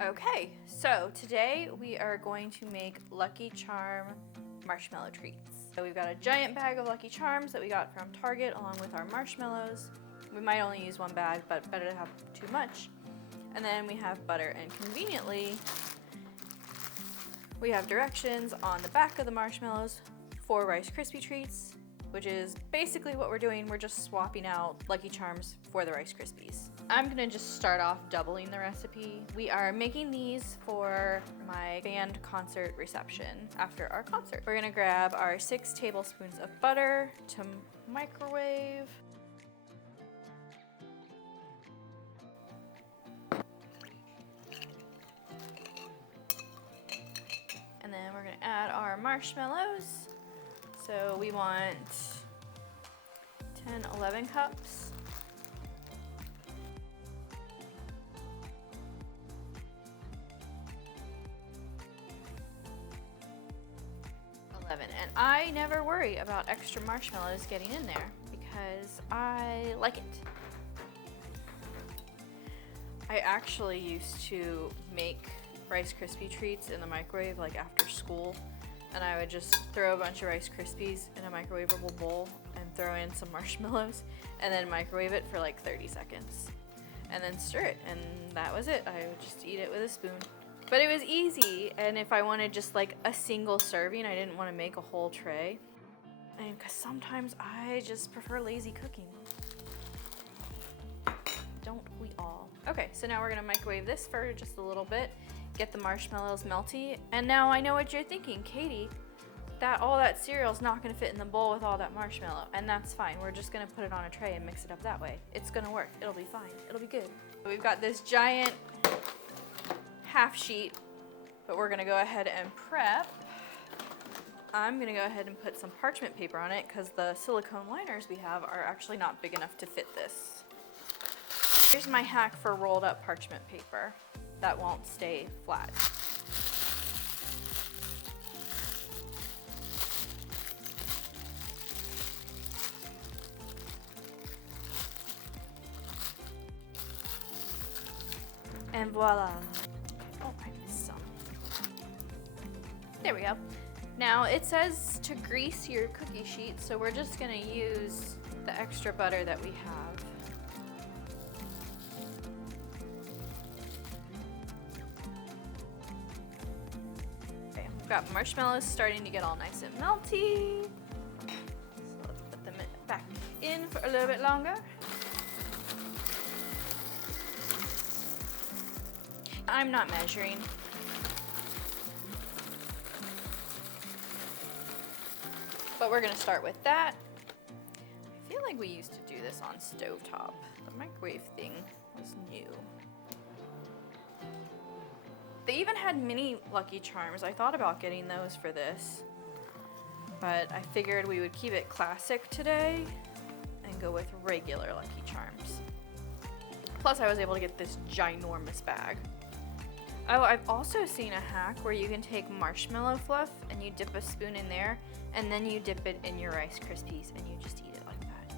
Okay, so today we are going to make Lucky Charm marshmallow treats. So we've got a giant bag of Lucky Charms that we got from Target along with our marshmallows. We might only use one bag, but better to have too much. And then we have butter, and conveniently we have directions on the back of the marshmallows for Rice Krispie treats, which is basically what we're doing. We're just swapping out Lucky Charms for the Rice Krispies. I'm gonna just start off doubling the recipe. We are making these for my band concert reception after our concert. We're gonna grab our 6 tablespoons of butter to microwave. And then we're gonna add our marshmallows. So we want 10, 11 cups. And I never worry about extra marshmallows getting in there because I like it. I actually used to make Rice Krispie treats in the microwave like after school, and I would just throw a bunch of Rice Krispies in a microwavable bowl and throw in some marshmallows and then microwave it for like 30 seconds and then stir it, and that was it. I would just eat it with a spoon. But it was easy, and if I wanted just like a single serving, I didn't want to make a whole tray. And because sometimes I just prefer lazy cooking. Don't we all? Okay, so now we're gonna microwave this for just a little bit, get the marshmallows melty. And now I know what you're thinking, Katie, all that cereal's not gonna fit in the bowl with all that marshmallow, and that's fine. We're just gonna put it on a tray and mix it up that way. It's gonna work, it'll be fine, it'll be good. We've got this giant half sheet, but we're gonna go ahead and prep. I'm gonna go ahead and put some parchment paper on it because the silicone liners we have are actually not big enough to fit this. Here's my hack for rolled up parchment paper that won't stay flat. And voila. Oh, I missed some. There we go. Now it says to grease your cookie sheet, so we're just gonna use the extra butter that we have. Okay, we've got marshmallows starting to get all nice and melty. So let's put them back in for a little bit longer. I'm not measuring. But we're gonna start with that. I feel like we used to do this on stovetop. The microwave thing was new. They even had mini Lucky Charms. I thought about getting those for this, but I figured we would keep it classic today and go with regular Lucky Charms. Plus I was able to get this ginormous bag. Oh, I've also seen a hack where you can take marshmallow fluff and you dip a spoon in there and then you dip it in your Rice Krispies and you just eat it like that.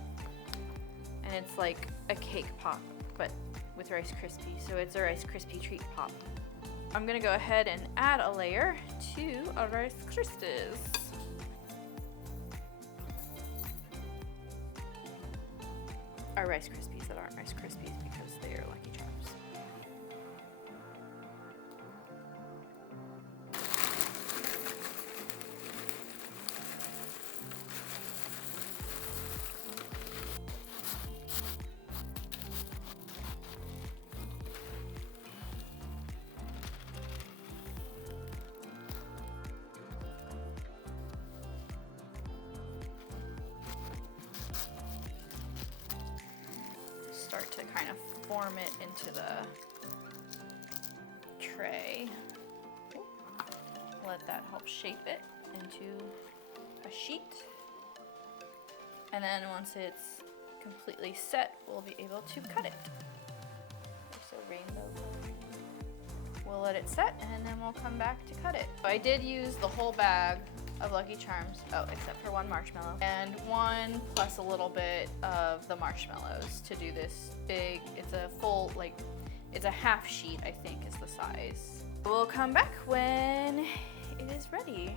And it's like a cake pop, but with Rice Krispies, so it's a Rice Krispie treat pop. I'm gonna go ahead and add a layer to our Rice Krispies. Our Rice Krispies that aren't Rice Krispies because they are Lucky Charms. Start to kind of form it into the tray. Let that help shape it into a sheet. And then once it's completely set, we'll be able to cut it. There's a rainbow color. We'll let it set and then we'll come back to cut it. I did use the whole bag of Lucky Charms, oh, except for one marshmallow, and one plus a little bit of the marshmallows to do this big, it's a full like It's a half sheet, I think, is the size. We'll come back when it is ready.